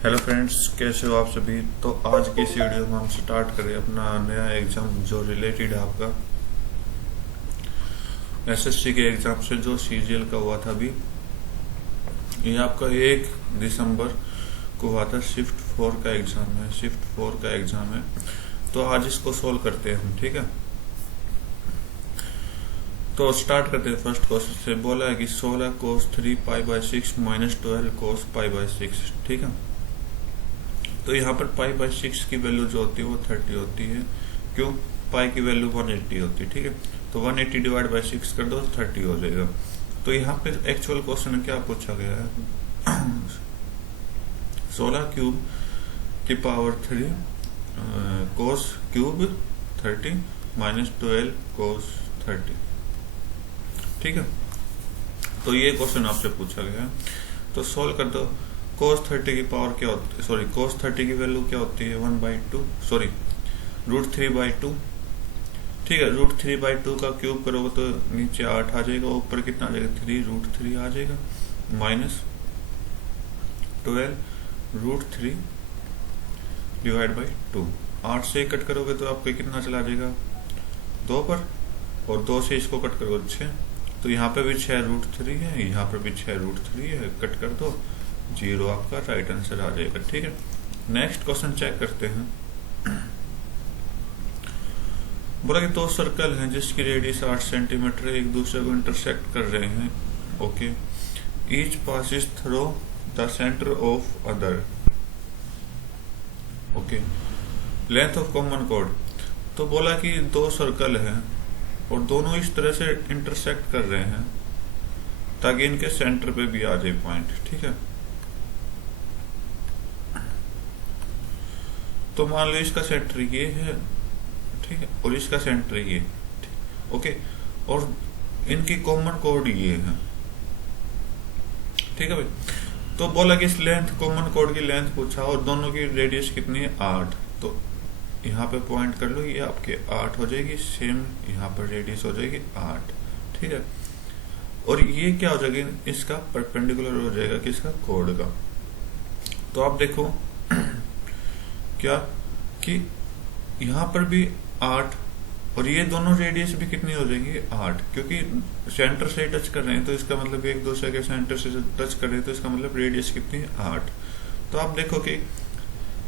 Hello friends, कैसे हो आप सभी। तो आज की इस वीडियो में हम स्टार्ट करें अपना नया एग्जाम जो रिलेटेड है आपका एसएससी के एग्जाम से, जो सीजीएल का हुआ था अभी। ये आपका 1 दिसंबर को हुआ था। शिफ्ट 4 का एग्जाम है, शिफ्ट 4 का एग्जाम है। तो आज इसको सोल्व करते हैं हम, ठीक है। तो स्टार्ट करते हैं फर्स्ट क्वेश्चन से। बोला है कि 16 cos 3 π/6 माइनस 12 cos π/6, ठीक है। तो यहाँ पर π/6 की वैल्यू जो होती है वो 30 होती है। क्यों? पाई की वैल्यू 180 होती है, ठीक है। तो 180 डिवाइड बाई 6 कर दो तो 30 हो जाएगा। तो यहाँ पे एक्चुअल क्वेश्चन में क्या पूछा गया है 16 क्यूब की पावर 3 कोस क्यूब 30 माइनस 12 कोस 30, ठीक है। तो ये क्वेश्चन आपसे पूछा गया है। तो सोल्व कर दो। cos 30 की पावर क्या होती है, सॉरी cos 30 की वैल्यू क्या होती है 1/2, सॉरी √3/2, ठीक है। √3/2 का क्यूब करोगे तो नीचे 8 आ जाएगा, ऊपर कितना आ जाएगा 3 √3 आ जाएगा, माइनस 12 √3 डिवाइड बाई 2। 8 से कट करोगे तो आपको कितना चला जाएगा 2 पर, और 2 से इसको कट करोगे 6। तो यहाँ पे भी 6 √3 है, यहाँ पर भी 6 √3 है, कट कर दो 0, आपका राइट आंसर आ जाएगा, ठीक है। नेक्स्ट क्वेश्चन चेक करते हैं। बोला कि 2 सर्कल हैं जिसकी रेडियस 8 सेंटीमीटर एक दूसरे को इंटरसेक्ट कर रहे हैं, okay. Each passes through the centre of other, okay. Length of common code. तो बोला कि 2 सर्कल हैं और दोनों इस तरह से इंटरसेक्ट कर रहे हैं ताकि इनके सेंटर पे भी आ जाए पॉइंट, ठीक है। तो मान लो इसका सेंटर ये है, ठीक है, और इसका सेंटर ये, ओके, और इनकी कॉमन कोड ये है, ठीक है भाई। तो बोला कि इस लेंथ, कॉमन कोड की लेंथ पूछा और दोनों की रेडियस कितनी है 8। तो यहाँ पे पॉइंट कर लो, ये आपके 8 हो जाएगी, सेम यहाँ पर रेडियस हो जाएगी 8, ठीक है। और ये क्या हो जाएगा, इसका परपेंडिकुलर हो जाएगा किसका, कोड का। तो आप देखो क्या कि यहाँ पर भी 8 और ये दोनों रेडियस भी कितनी हो जाएंगी 8, क्योंकि सेंटर से टच कर रहे हैं तो इसका मतलब एक दूसरे के सेंटर से टच कर रहे हैं तो इसका मतलब रेडियस कितनी है 8। तो आप देखो कि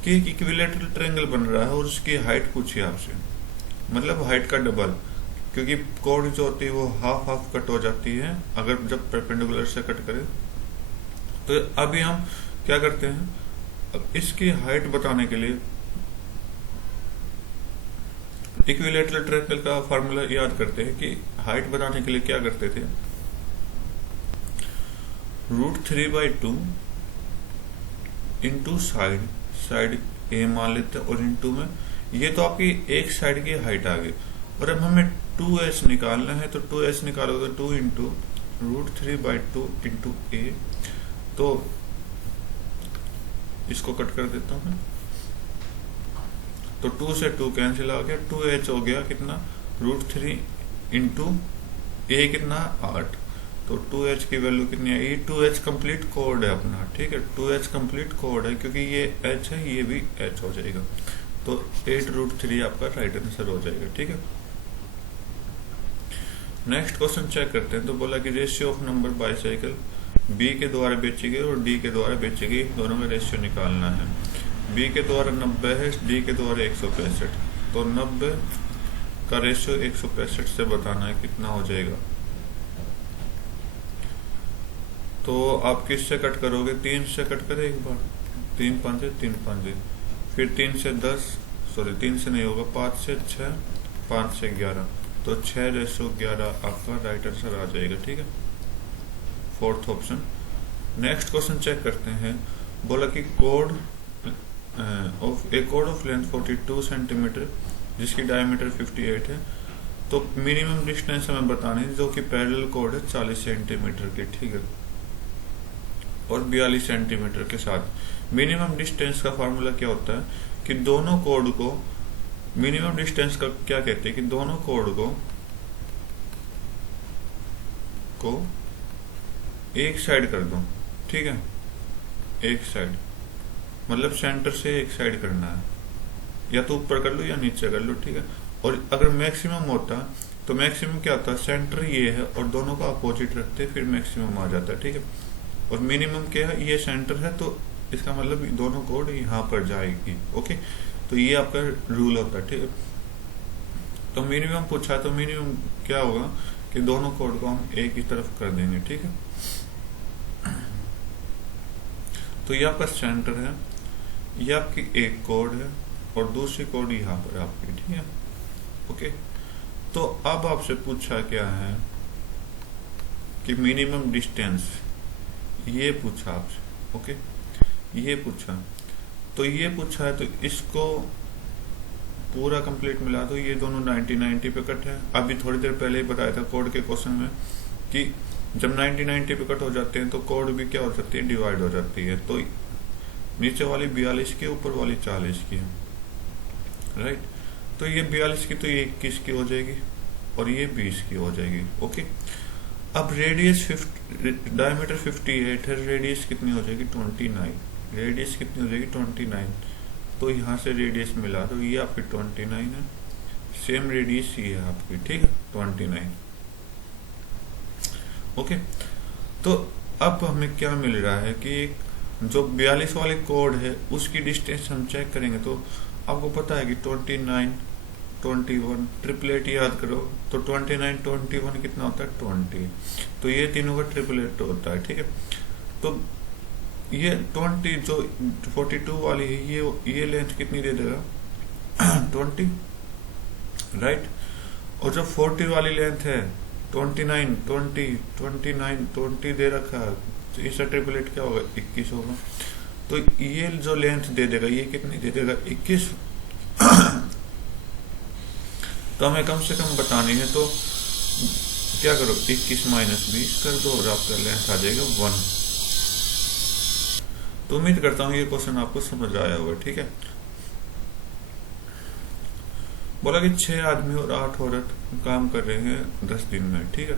एक इक्विलेटरल ट्रायंगल बन रहा है और उसकी हाइट पूछी आपसे, मतलब हाइट का डबल, क्योंकि कोड जो होती है वो हाफ हाफ कट हो जाती है अगर जब परपेंडिकुलर से कट करें। तो अभी हम क्या करते हैं, अब इसकी हाइट बताने के लिए इक्विलेटरल ट्रायंगल का फार्मूला याद करते हैं कि हाइट बताने के लिए क्या करते थे, √3/2 इंटू साइड ए मान लेते हैं, और इंटू में ये तो आपकी एक साइड की हाइट आ गई। और अब हमें 2h निकालना है, तो 2h निकालोगे तो 2 इंटू √3/2 इंटू ए। तो इसको कट कर देता हूँ, तो 2 से 2 कैंसिल आ गया, 2h हो गया कितना √3 इंटू ए कितना 8। तो 2h की वैल्यू कितनी है, ये 2h कंप्लीट कोड है अपना, ठीक है। 2h कंप्लीट कोड है क्योंकि ये h है, ये भी h हो जाएगा। तो 8√3 आपका राइट आंसर हो जाएगा, ठीक है। नेक्स्ट क्वेश्चन चेक करते हैं। तो बोला कि ratio of number bicycle B के द्वारा बेची गई और डी के द्वारा बेची गई, दोनों में रेशियो निकालना है। बी के द्वारा 90 है, डी के द्वारा 165। तो 90 का रेशियो 165 से बताना है कितना हो जाएगा। तो आप किससे कट करोगे, 3 से कट करें एक बार, 3 5 3 5, फिर 3 से 10, सॉरी 3 से नहीं होगा, 5 से 6, 5 से 11, तो 6:11 आपका राइट आंसर आ जाएगा, ठीक है, fourth option. Next question check करते हैं। बोला कि कोड ऑफ लेंथ 42 सेंटीमीटर जिसकी डायमीटर 58 है। तो मिनिमम डिस्टेंस हमें बतानी है जो कि पैरेलल कोड है 40 सेंटीमीटर की, ठीक है, और 42 सेंटीमीटर के साथ। मिनिमम डिस्टेंस का फार्मूला क्या होता है कि दोनों कोड को, मिनिमम डिस्टेंस का क्या कहते हैं कि दोनों कोड को एक साइड कर दो, ठीक है, एक साइड मतलब सेंटर से एक साइड करना है, या तो ऊपर कर लो या नीचे कर लो, ठीक है। और अगर मैक्सिमम होता तो मैक्सिमम क्या होता है, सेंटर ये है और दोनों का अपोजिट रखते फिर मैक्सिमम आ जाता है, ठीक है। और मिनिमम क्या है, ये सेंटर है तो इसका मतलब दोनों कोड यहाँ पर जाएगी, ओके। तो ये आपका रूल होता है, ठीक है। तो मिनिमम पूछा तो मिनिमम क्या होगा कि दोनों कोड को हम एक ही तरफ कर देंगे, ठीक है। तो ये आपका सेंटर है, ये आपकी एक कोड है और दूसरी कोड यहाँ पर आपकी, ठीक है, ओके। तो अब आपसे पूछा क्या है कि मिनिमम डिस्टेंस, ये पूछा आपसे, ओके, ये पूछा। तो ये पूछा है तो इसको पूरा कंप्लीट मिला दो, ये दोनों 90-90 पे कट है। अभी थोड़ी देर पहले ही बताया था कोड के क्वेश्चन में कि जब 90-90 पे कट हो जाते हैं तो कोड भी क्या हो जाती है, डिवाइड हो जाती है। तो नीचे वाली 42 की, ऊपर वाली 40 की है, राइट। तो ये 42 की तो ये 21 की हो जाएगी और ये 20 की हो जाएगी, ओके। अब रेडियस डायमीटर 58 है, रेडियस कितनी हो जाएगी 29, रेडियस कितनी हो जाएगी 29। तो यहाँ से रेडियस मिला तो ये आपकी 29 है, सेम रेडियस ये है आपकी, ठीक है, 29, ओके। तो अब हमें क्या मिल रहा है कि जो 42 वाले कोड है उसकी डिस्टेंस हम चेक करेंगे तो आपको पता है कि 29, 21, ट्रिपलेट याद करो तो 29, 21 कितना होता है 20, तो ये तीनों का ट्रिपलेट होता है, ठीक है। तो ये 20 जो 42 वाली है ये लेंथ कितनी दे देगा 20, राइट। और जो 40 वाली लेंथ है 29, 20, 29, 20 दे रखा है, तो इसका ट्रिपलेट क्या होगा 21 होगा। तो ये जो लेंथ दे देगा ये कितनी दे देगा 21। तो हमें कम से कम बतानी है तो क्या करो 21 माइनस 20 कर दो और आपका लेंथ आ जाएगा 1। तो उम्मीद करता हूँ ये क्वेश्चन आपको समझ आया होगा, ठीक है। बोला कि 6 आदमी और 8 औरत काम कर रहे हैं 10 दिन में, ठीक है।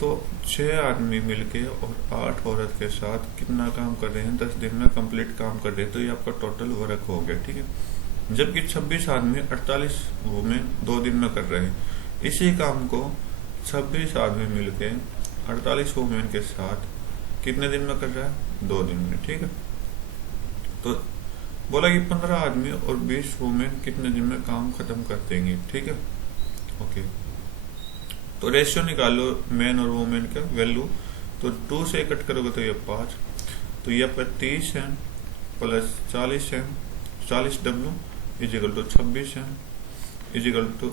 तो 6 आदमी मिलके और 8 औरत के साथ कितना काम कर रहे हैं 10 दिन में कंप्लीट काम कर रहे हैं, तो ये आपका टोटल वर्क हो गया, ठीक है। जबकि 26 आदमी 48 वुमेन 2 दिन में कर रहे हैं, इसी काम को 26 आदमी मिलके 48 वुमेन के साथ कितने दिन में कर रहा है 2 दिन में, ठीक है। तो बोला कि 15 आदमी और 20 वुमेन कितने दिन में काम खत्म कर देंगे, ठीक है, ओके। तो रेशियो निकालो मैन और वुमेन का वैल्यू, तो 2 से कट करोगे तो ये 5, तो ये आपका 30 है प्लस 40 है, 40 डब्ल्यू इजिकल टू 26 है इजिकल टू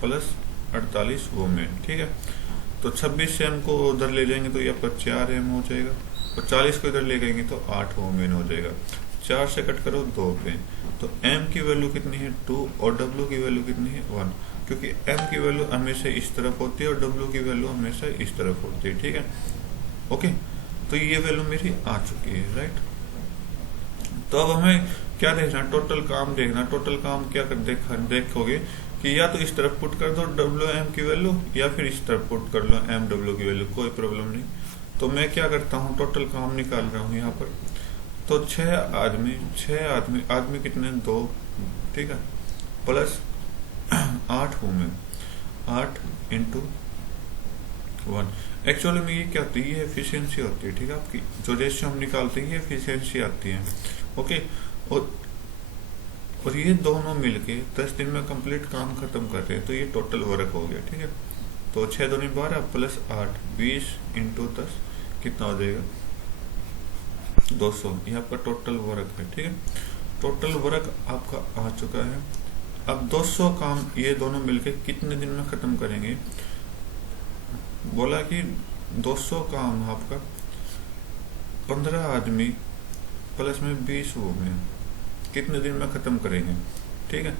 प्लस 48 वुमेन, ठीक है। तो 26 एम को उधर ले जाएंगे तो ये आपका 4 एम हो जाएगा और 40 को इधर ले जाएंगे तो 8 वुमेन हो जाएगा। 4 से कट करो 2 पे, तो एम की वैल्यू कितनी है 2 और डब्ल्यू की वैल्यू कितनी है 1, क्योंकि एम की वैल्यू हमेशा इस तरफ होती है और डब्ल्यू की वैल्यू हमेशा इस तरफ होती है, ठीक है, ओके। तो ये वैल्यू मेरी आ चुकी है, राइट। तो अब हमें क्या देखना, टोटल काम देखना। टोटल काम क्या कर देखोगे कि या तो इस तरफ पुट कर दो डब्ल्यू एम की वैल्यू या फिर इस तरफ पुट कर लो एम डब्ल्यू की वैल्यू, कोई प्रॉब्लम नहीं। तो मैं क्या करता हूँ टोटल काम निकाल रहा हूँ यहाँ पर। तो 6 आदमी कितने 2, ठीक है, प्लस 8 वुमेन, 8 इंटू 1। एक्चुअली में ये क्या होती है, ये एफिशिएंसी होती है, ठीक है। आपकी जो रेशियो हम निकालते हैं ये एफिशिएंसी आती है, ओके। और ये दोनों मिलके 10 दिन में कंप्लीट काम खत्म करते हैं, तो ये टोटल वर्क हो गया, ठीक है। तो 6 दूनी 12 प्लस 8 20 इंटू 10 कितना हो जाएगा 200। ये आपका टोटल वर्क है, ठीक है। टोटल वर्क आपका आ चुका है। अब 200 काम ये दोनों मिलके कितने दिन में खत्म करेंगे, बोला कि 200 काम आपका 15 आदमी प्लस में 20 वुमेन कितने दिन में खत्म करेंगे, ठीक है।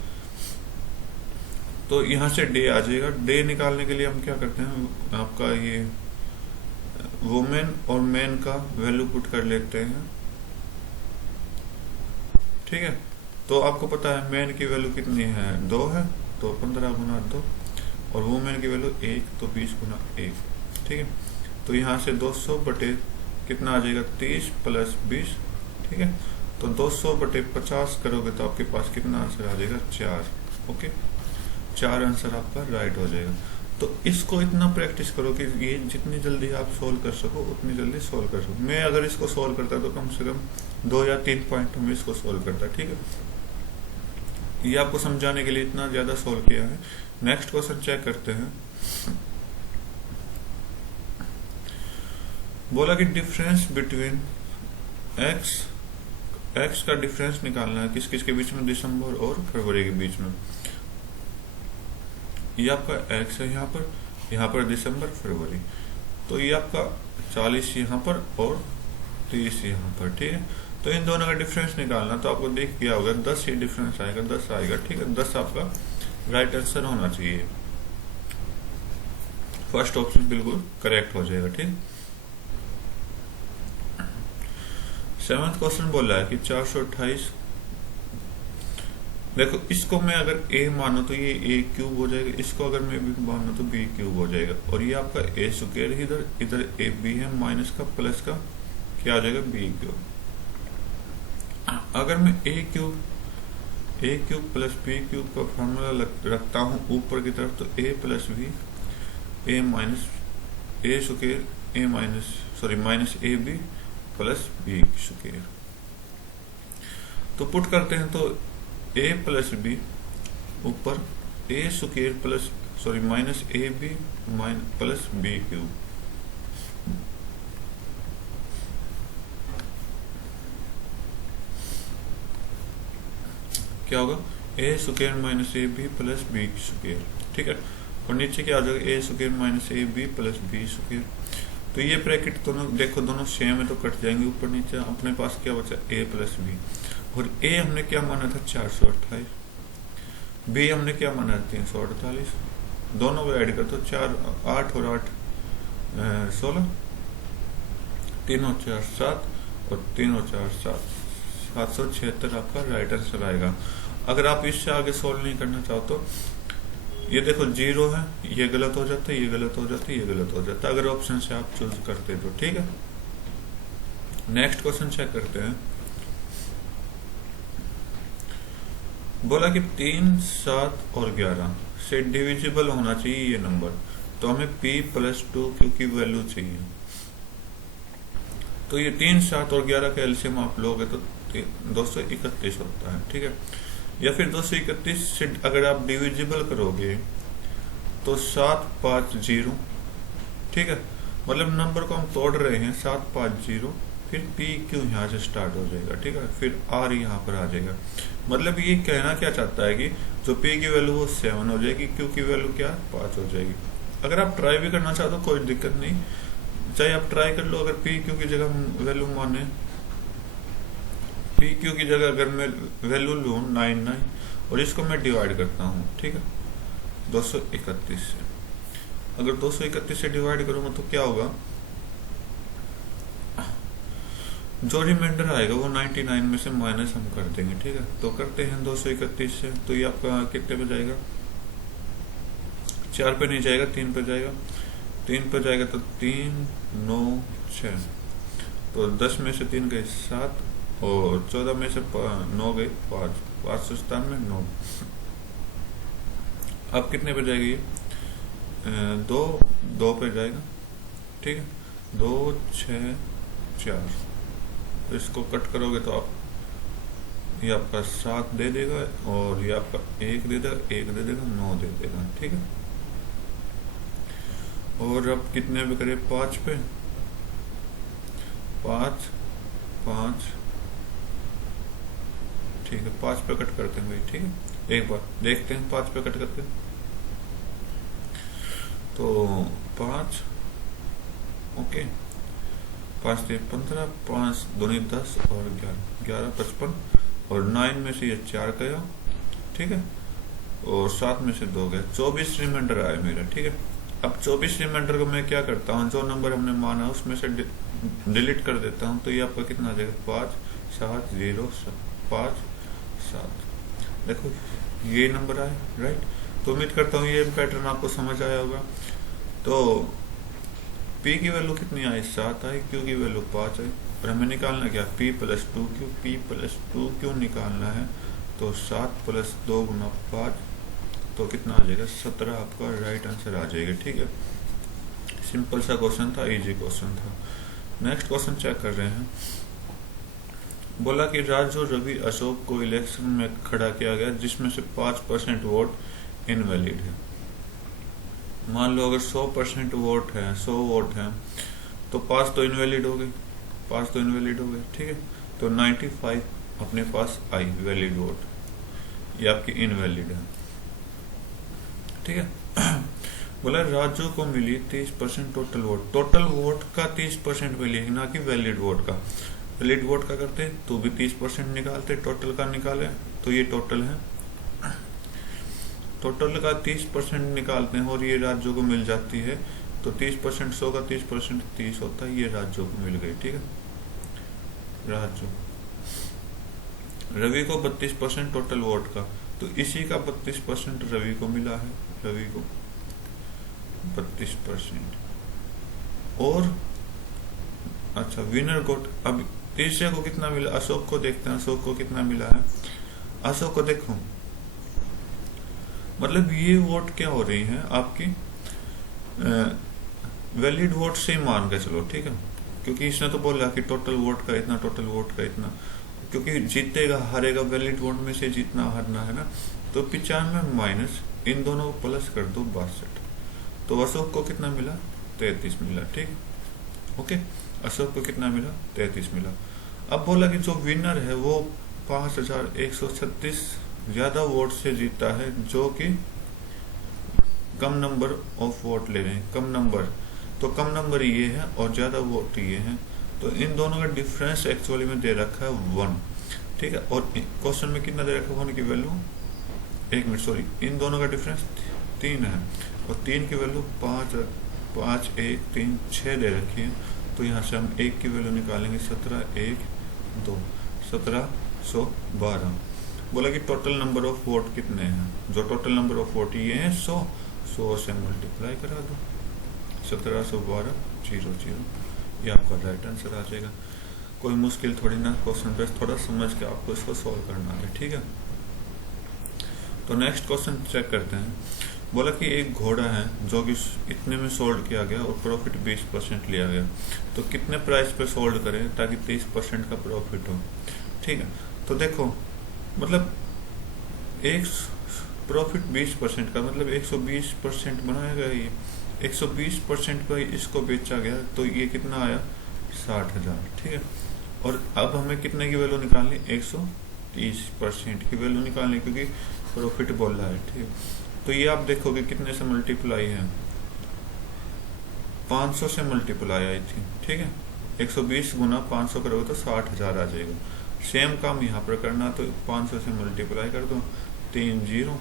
तो यहाँ से डे आ जाएगा। डे निकालने के लिए हम क्या करते हैं, आपका ये वुमेन और मैन का वैल्यू पुट कर लेते हैं, ठीक है। तो आपको पता है मैन की वैल्यू कितनी है 2 है, तो 15 गुना 2, और वुमेन की वैल्यू 1 तो 20 गुना 1, ठीक है। तो यहाँ से 200 बटे कितना आ जाएगा 30 प्लस 20, ठीक है। तो 200/50 करोगे तो आपके पास कितना आंसर आ जाएगा, 4। ओके, 4 आंसर आपका राइट हो जाएगा। तो इसको इतना प्रैक्टिस करो कि ये जितनी जल्दी आप सोल्व कर सको उतनी जल्दी सोल्व कर सको। मैं अगर इसको सोल्व करता तो कम से कम 2 या 3 पॉइंट में इसको सोल्व करता। ठीक है, ये आपको समझाने के लिए इतना ज्यादा सोल्व किया है। नेक्स्ट क्वेश्चन चेक करते हैं। बोला कि डिफरेंस बिटवीन एक्स का डिफरेंस निकालना है किस किस के बीच में, दिसंबर और फरवरी के बीच में। ये आपका एक्स है यहाँ पर दिसंबर फरवरी, तो ये आपका 40 यहाँ पर और 30 यहाँ पर। ठीक है, तो इन दोनों का डिफरेंस निकालना, तो आपको देख क्या होगा, 10 ही डिफरेंस आएगा, 10 आएगा। ठीक है, 10 आपका राइट आंसर होना चाहिए। फर्स्ट ऑप्शन बिल्कुल करेक्ट हो जाएगा। ठीक, 7वां क्वेश्चन बोला है कि 428। देखो, इसको मैं अगर a मानो तो ये a क्यूब हो जाएगा, इसको अगर मैं b मानो तो b क्यूब हो जाएगा, और ये आपका a स्क्वायर इधर a b है, माइनस का प्लस का क्या आ जाएगा, b क्यूब। अगर मैं a cube plus b cube का फॉर्मूला रखता हूँ ऊपर की तरफ, तो a plus b a minus a square minus a b plus b square. तो पुट करते हैं, तो a प्लस बी ऊपर a square minus A B plus B cube. क्या होगा, a square minus A B plus B square. ठीक है, और नीचे क्या आ जाएगा, a square minus A B plus B square. तो ये ब्रैकेट दोनों देखो, दोनों सेम है तो कट जाएंगे ऊपर नीचे। अपने पास क्या बचा, a प्लस बी, और a हमने क्या माना था 428, b हमने क्या माना था 348। दोनों को ऐड कर तो 4 8 और 8 16, 3 और 4 7 और 3 और 4 7, 776 आपका राइट आंसर आएगा। अगर आप इससे आगे सोल्व नहीं करना चाहो तो ये देखो 0 है, ये गलत हो जाता है, ये गलत हो जाता है, ये गलत हो जाता है, अगर ऑप्शन से आप चूज करते तो। ठीक है, नेक्स्ट क्वेश्चन चेक करते हैं। बोला कि 3 7 और 11 से डिविजिबल होना चाहिए ये नंबर, तो हमें p प्लस 2 q की वैल्यू चाहिए। तो ये 3 7 और 11 का एलसीएम आप लोगे तो 231 होता है। ठीक है, या फिर 231 से अगर आप डिविजिबल करोगे तो 750। ठीक है, मतलब नंबर को हम तोड़ रहे हैं 750, फिर पी क्यू यहाँ से स्टार्ट हो जाएगा। ठीक है, फिर आर यहाँ पर आ जाएगा। मतलब ये कहना क्या चाहता है कि जो पी की वैल्यू वो 7 हो जाएगी, क्यू की वैल्यू क्या 5 हो जाएगी। अगर आप ट्राई भी करना चाहो तो कोई दिक्कत नहीं, चाहे आप ट्राई कर लो। अगर पी क्यू की जगह वैल्यू माने, पी क्यू की जगह अगर मैं वैल्यू लूँ 99 और इसको मैं डिवाइड करता हूँ, ठीक है, 231 से। अगर 231 से डिवाइड करूंगा तो क्या होगा, जो रिमाइंडर आएगा वो 99 में से माइनस हम कर देंगे। ठीक है, तो करते हैं 231 से, तो ये आपका कितने पे जाएगा, 4 पे नहीं जाएगा, 3 पे जाएगा। 3 पे जाएगा तो 3 9 6, तो 10 में से 3 गए 7 और 14 में से 9 गए 5, 597 में 9। अब कितने पे जाएगी, 2 पे जाएगा। ठीक है, 2 6 4, तो इसको कट करोगे तो आप ये आपका 7 दे देगा और ये आपका 1 दे देगा, 1 दे देगा, 9 दे देगा। ठीक है, और अब कितने पे करें, 5 पे, 5 5, ठीक है, 5 पे कट करते हैं भाई। ठीक है, एक बार देखते हैं 5 पे कट करके, तो 5, ओके, 5 से 15, 5 दूनी 10 और 11 55, और 9 में से ये 4 गया। ठीक है, और 7 में से 2 गया, 24 रिमाइंडर आया मेरा। ठीक है, अब 24 रिमाइंडर को मैं क्या करता हूँ, जो नंबर हमने माना उसमें से डिलीट कर देता हूँ, तो ये आपका कितना आ जाएगा, 5 7 0 5 7। देखो ये नंबर आया, राइट। तो उम्मीद करता हूँ ये पैटर्न आपको समझ आया होगा। तो P की वैल्यू कितनी आई, 7 आई, Q की वैल्यू 5 आई। और हमें निकालना क्या, p plus two Q, p plus two Q निकालना है। तो 7 प्लस 2 गुना 5 तो कितना आ जाएगा 17 आपका राइट आंसर आ जाएगा। ठीक है, सिंपल सा क्वेश्चन था, इजी क्वेश्चन था। नेक्स्ट क्वेश्चन चेक कर रहे हैं। बोला कि राजू, रवि, अशोक को इलेक्शन में खड़ा किया गया जिसमें से 5% वोट इनवैलिड है। मान लो अगर 100% वोट है, 100 वोट है तो 5 तो इनवैलिड हो गए, 5 तो इनवैलिड हो गए। ठीक है, तो 95 अपने पास आई वैलिड वोट, ये आपकी इनवैलिड है। ठीक है, बोला राजू को मिली 30% टोटल वोट। टोटल वोट का 30% मिलेगी, ना कि वैलिड वोट का। वैलिड वोट का करते तो भी 30% निकालते, टोटल का निकाले तो ये टोटल है, टोटल का 30% निकालते हैं और ये राजू को मिल जाती है। तो 30% 100 का 30% 30 होता है, ये राजू को मिल गई। ठीक है, राजू। रवि को 32% टोटल वोट का, तो इसी का 32% रवि को मिला है, रवि को 32%। और अच्छा, विनर को अब तीसरे को कितना मिला, अशोक को देखते हैं, अशोक को कितना मिला है। अशोक को देखो, मतलब ये वोट क्या हो रही है आपकी वैलिड वोट से मान के चलो। ठीक है, क्योंकि इसने तो बोला कि टोटल वोट का इतना, टोटल वोट का इतना, क्योंकि जीतेगा हारेगा वैलिड वोट में से जीतना हारना है ना। तो 95 माइनस इन दोनों को प्लस कर दो 62। तो अशोक को कितना मिला, 33 मिला। ठीक, ओके, अशोक को कितना मिला, 33 मिला। अब बोला कि जो विनर है वो 5136 ज्यादा वोट से जीता है, जो कि कम नंबर ऑफ वोट ले रहे हैं, कम नंबर। तो कम नंबर ये है और ज्यादा वोट ये है, तो इन दोनों का डिफरेंस एक्चुअली में दे रखा है 1। ठीक है, और क्वेश्चन में कितना दे रखा है 1 की वैल्यू, 1 मिनट सॉरी, इन दोनों का डिफरेंस 3 है और 3 की वैल्यू 5 5 1 3 6 दे रखी है। तो यहाँ से हम 1 की वैल्यू निकालेंगे 17 1 2 1712। बोला कि टोटल नंबर ऑफ वोट कितने हैं, जो टोटल नंबर ऑफ वोट ये है 100 से मल्टीप्लाई करा दो 1712 00, ये आपका राइट आंसर आ जाएगा। कोई मुश्किल थोड़ी ना, क्वेश्चन बेस थोड़ा समझ के आपको इसको सॉल्व करना है। ठीक है, तो नेक्स्ट क्वेश्चन चेक करते हैं। बोला कि एक घोड़ा है जो कि इतने में सोल्ड किया गया और प्रॉफिट 20% लिया गया, तो कितने प्राइस पे सोल्ड करें ताकि 30% का प्रॉफिट हो। ठीक है, तो देखो मतलब एक प्रॉफिट 20% का मतलब 120% बनाया गया, ये 120% का इसको बेचा गया, तो ये कितना आया 60,000। ठीक है, और अब हमें कितने की वैल्यू निकालनी, 130% की वैल्यू निकालनी, क्योंकि प्रॉफिट बोल रहा है। ठीक है, तो ये आप देखोगे कितने से मल्टीप्लाई है, 500 से मल्टीप्लाई आई थी। ठीक है, 120 गुना 500 करोगे तो 60,000 आ जाएगा। सेम काम यहाँ पर करना, तो 500 से मल्टीप्लाई कर दो, 3 0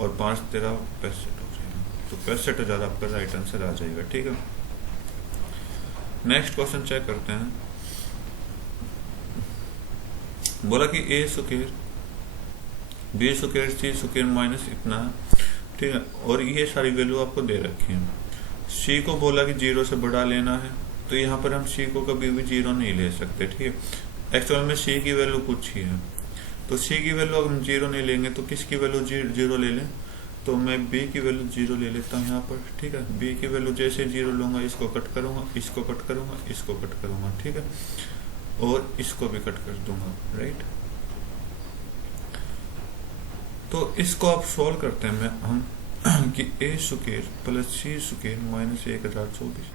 और 5 13 65 हो जाएगा, तो 65,000 आपका राइट आंसर आ जाएगा। ठीक है, नेक्स्ट क्वेश्चन चेक करते हैं। बोला कि ए स्क्वायर बी स्क्वायर सी स्क्वायर माइनस इतना, ठीक है, और ये सारी वैल्यू आपको दे रखी है। सी को बोला कि 0 से बड़ा लेना है, तो यहाँ पर हम सी को कभी भी 0 नहीं ले सकते। ठीक है, एक्चुअल में सी की वैल्यू कुछ ही है, तो सी की वैल्यू अगर हम 0 नहीं लेंगे तो किसकी वैल्यू 0 ले लें, तो मैं बी की वैल्यू 0 ले लेता हूँ यहाँ पर। ठीक है, बी की वैल्यू जैसे 0 लूंगा, इसको कट करूंगा, इसको कट करूंगा, इसको कट करूंगा। ठीक है, और इसको भी कट कर दूंगा। राइट, तो इसको आप सोल्व करते हैं हम कि ए स्क्वायर प्लस सी स्क्वायर माइनस 1024,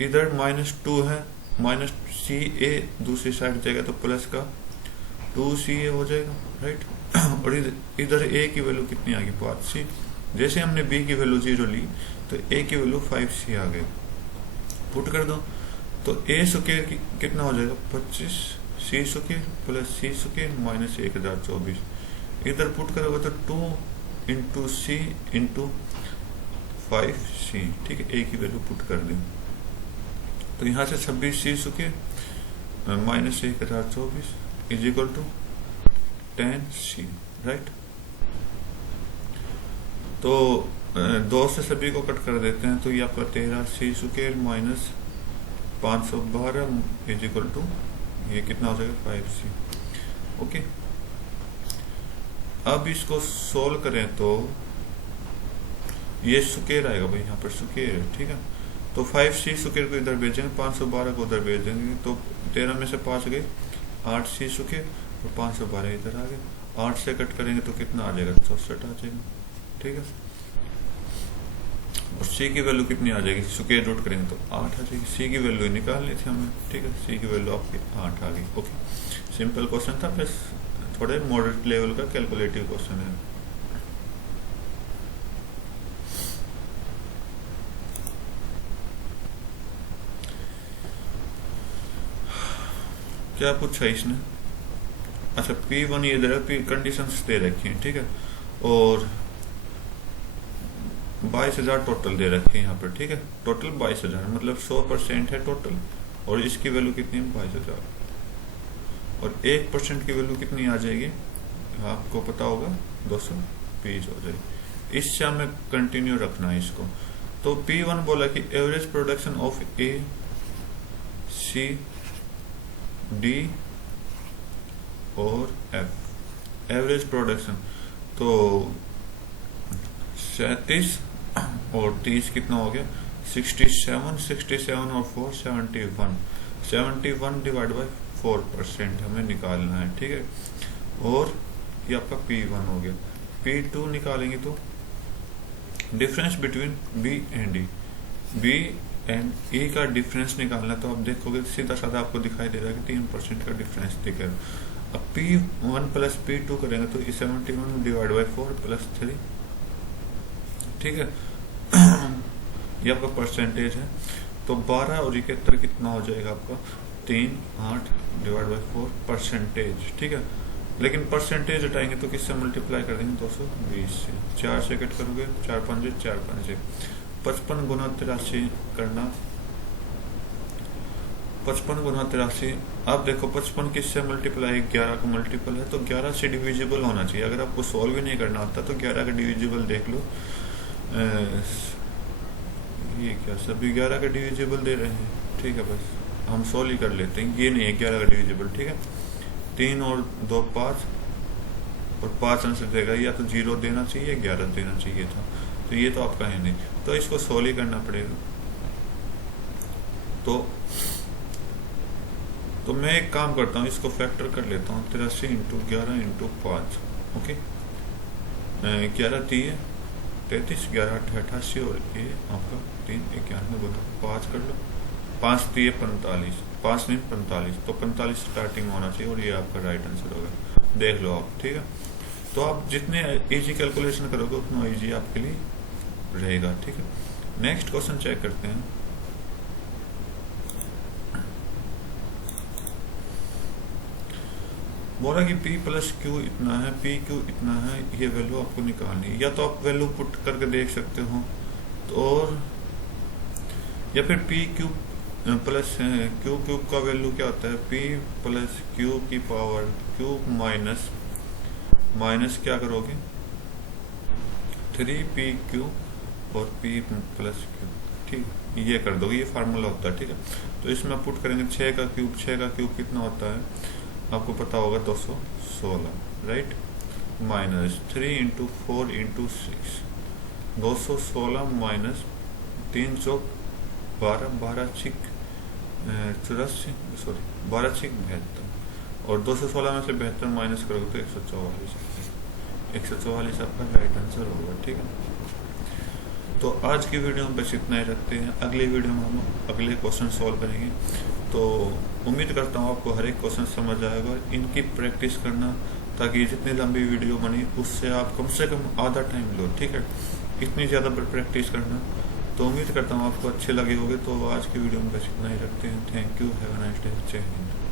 इधर -2 है, माइनस सी ए दूसरी साइड जाएगा तो प्लस का 2ca हो जाएगा। राइट, और इधर ए की वैल्यू कितनी आ गई 5c। जैसे हमने बी की वैल्यू 0 ली तो ए की वैल्यू 5c आ गई, पुट कर दो तो ए स्क्वायर कितना हो जाएगा 25 सी स्क्वायर प्लस सी स्क्वायर माइनस 1024। इधर पुट करोगे तो 2 इंटू सी इंटू 5c। ठीक है, ए की वैल्यू पुट कर दी, तो यहाँ से 26 C square minus 1024 is equal to 10c। Right, तो 2 से सभी को कट कर देते हैं, तो ये आपका 13c square minus 512 is equal to ये कितना हो जाएगा 5c। ओके, अब इसको सोल्व करें तो ये स्क्वायर आएगा भाई, यहाँ पर स्क्वायर है, ठीक है। तो 5c स्क्वायर को इधर भेजेंगे, 512 को उधर भेज देंगे, तो 13 में से 5 गए, 8c स्क्वायर और 512 इधर आ गए। 8 से कट करेंगे तो कितना आ जाएगा, 64 आ जाएगा, ठीक है। और c की वैल्यू कितनी आ जाएगी, स्क्वायर रूट करेंगे तो 8 आ जाएगी। c की वैल्यू निकालनी थी हमें, ठीक है। c की वैल्यू आपकी 8 आ गई। ओके, सिंपल क्वेश्चन था, बस थोड़े मॉडरेट लेवल का कैलकुलेटिव क्वेश्चन है। क्या पूछा इसने, अच्छा P1 ये दे रहा, कंडीशंस दे रखी हैं, ठीक है। और 22,000 टोटल दे रखे हैं यहाँ पर, ठीक है। टोटल 22,000 मतलब 100% है टोटल, और इसकी वैल्यू कितनी है 22,000, और 1% की वैल्यू कितनी आ जाएगी आपको पता होगा, 220 हो जाएगी। इससे हमें कंटिन्यू रखना है इसको। तो P1 बोला कि average production of A, C, D और F, एवरेज प्रोडक्शन तो 37 और 30 कितना हो गया 67, 67 और 4 71, 71 डिवाइड बाई 4% हमें निकालना है, ठीक है। और ये आपका P1 हो गया। P2 निकालेंगे तो difference between B and E, B and E का डिफरेंस निकालना, तो आप देखोगे सीधा साधा आपको दिखाई दे रहा है कि 3% का डिफरेंस दिखेगा। अब P1 प्लस P2 करेंगे तो 71 डिवाइड बाई 4 प्लस 3, ठीक है। ये आपका परसेंटेज है, तो 12 और 71 कितना हो जाएगा आपका 3, 8 डिवाइड बाई 4 परसेंटेज, ठीक है। लेकिन परसेंटेज हटाएंगे तो किससे मल्टीप्लाई कर देंगे 220 से, 4 से कट करोगे 4 5 4 5 55 गुना 83 करना, 55 गुना 83। आप देखो 55 किससे मल्टीप्लाई, 11 का मल्टीपल है, तो 11 से डिविजिबल होना चाहिए। अगर आपको सॉल्व भी नहीं करना आता तो 11 का डिविजिबल देख लो। ये क्या सभी 11 का डिविजिबल दे रहे हैं, ठीक है। बस हम सॉल्व ही कर लेते हैं, ये नहीं है 11 का डिविजिबल, ठीक है। 3 और 2 5 और 5 आंसर देगा, या तो 0 देना चाहिए 11 देना चाहिए था, तो ये तो आपका है नहीं, तो इसको सॉल्व ही करना पड़ेगा। तो मैं एक काम करता हूँ, इसको फैक्टर कर लेता हूँ, 83 इंटू 11 इंटू 5, ओके। 11 3 33, 11 88 और ये आपका 3 91 गुना 5 कर लो, 5 3 45, 5 नहीं 45, तो 45 स्टार्टिंग होना चाहिए, और ये आपका राइट आंसर होगा, देख लो आप, ठीक है। तो आप जितने इजी कैलकुलेशन करोगे उतना इजी आपके लिए रहेगा, ठीक है। नेक्स्ट क्वेश्चन चेक करते हैं। बोला कि P प्लस Q इतना है, PQ इतना है, ये वैल्यू आपको निकालनी है। या तो आप वैल्यू पुट करके देख सकते हो, तो और या फिर PQ प्लस Q क्यूब का वैल्यू क्या होता है, P प्लस Q की पावर क्यूब माइनस क्या करोगे 3PQ और P प्लस Q, ठीक है। ये कर दोगे, ये फार्मूला होता है, ठीक है। तो इसमें पुट करेंगे 6 का क्यूब कितना होता है आपको पता होगा 216, right. Minus 3 into 4 into 6, 216 minus 312, 12 छिक 84, सॉरी 12 छिक 72, और 216 में से 72 माइनस करोगे तो 144, 144 आपका राइट आंसर होगा, ठीक है। तो आज की वीडियो में बस इतना ही रखते हैं, अगली वीडियो में हम अगले क्वेश्चन सॉल्व करेंगे। तो उम्मीद करता हूँ आपको हर एक क्वेश्चन समझ आएगा। इनकी प्रैक्टिस करना, ताकि जितनी लंबी वीडियो बनी उससे आप कम से कम आधा टाइम लो, ठीक है। इतनी ज़्यादा प्रैक्टिस करना, तो उम्मीद करता हूँ आपको अच्छे लगे होंगे। तो आज की वीडियो में बस इतना ही रखते हैं। Thank you, have a nice day, जय हिंद।